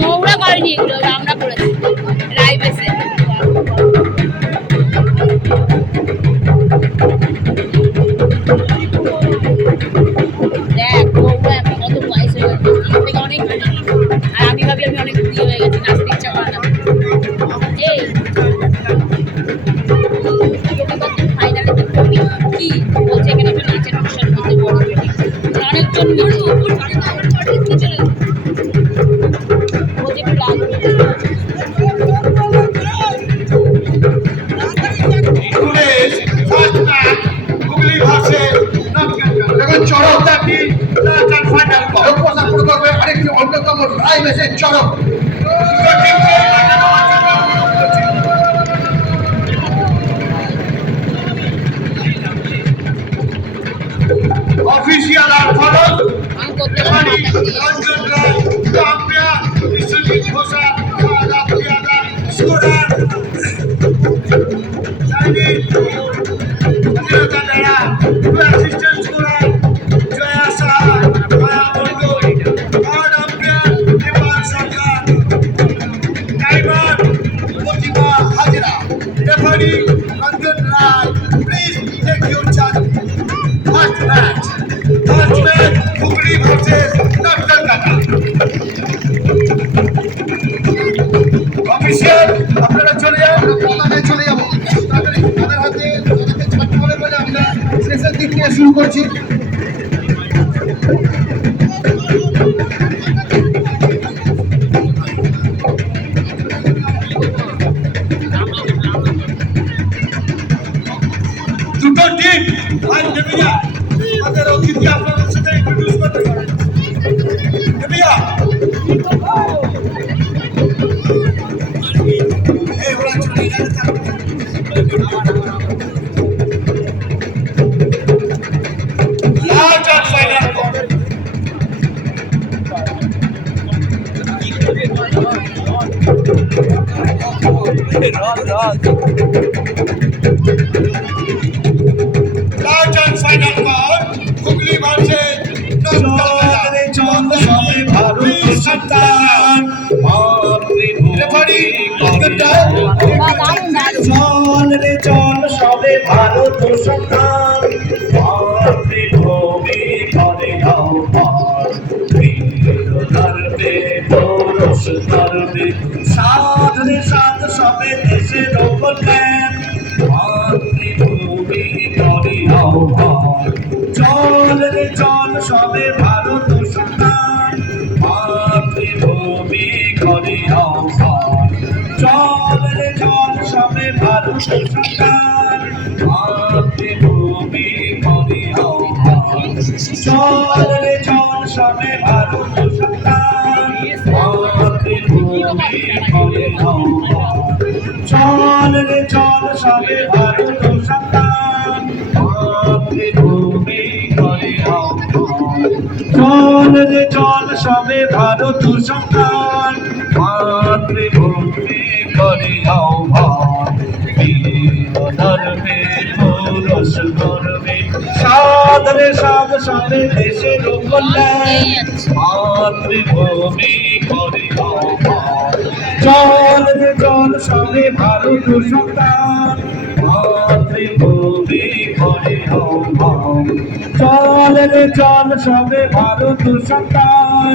মৌরা করেনি, এগুলো আমরা করেছি রাইবেসে। দেখ মৌরা এখন কত বয়স হয়ে গেছে, থেকে অনেক, আর আমি ভাবি আমি অনেক বুড়ি হয়ে গেছি, নাচতে ইচ্ছা করে না। এই ফাইনালে কি বলছে এখানে একটা নাচের অনুষ্ঠান করতে বলছে, অনেকজন আরেকটি অন্যতম রাইবেসের চরক অফিসিয়াল আর ফরজ রঞ্জন রায় কাম্যা বিশ্বজিৎ ঘোষা রাফিয়াদা সুরার জাহিদ অনিরতা বেড়া অ্যাসিস্ট্যান্ট সুরার Jaya Saha Maya Mondal third umpire Nepal Sarkar timer Pratima Hazra referee Ranjan Roy please take your charge first match Hooghly versus নাট্যকাটা অফিসিয়াল আপনারা চলে যান, আমরা চলে যাবো তাদের হাতে ছাড়তে হবে বলে আমরা শেষের দিক নিয়ে শুরু করছি। দুটো টিম ভাই নেমে যা, আমাদের অতিথি আপনাদের সাথে ইন্ট্রোডিউস করতে পারেন। নেমে যা এই ওরা চলে গেল লাস্ট আর ফাইনাল লাস্ট আর ফাইনাল বল হুগলি ভার্সেস রেফারি চল রে চল সবে ভারত সন্তান, মাতৃভূমি করে দাও পার, বীর ধর্মে পৌরুষ ধর্মে সাধ রে সাধ সবে দেশের কল্যাণ, মাতৃভূমি করে দাও পার। চল রে চল সবে ভারত সন্তান, মাতৃভূমি করে দাও পার। চল রে চল সবে ভারত সন্তান, মাতৃভূমি করে দাও পার। চল রে চল সবে ভারত সন্তান, মাতৃভূমি করে দাও পার। চল রে চল সবে ভারত সন্তান, মাতৃভূমি করে দাও পার। চল রে চল সবে ভারত সন্তান, মাতৃভূমি করে দাও পার। বীর ধর্মে পৌরুষ গর্বে সাধ রে সাধ সবে দেশের কল্যাণ, মাতৃভূমি করে দাও পার। চল রে চল সবে ভারত সন্তান, মাতৃভূমি করে দাও পার। চল রে চল সবে ভারত সন্তান।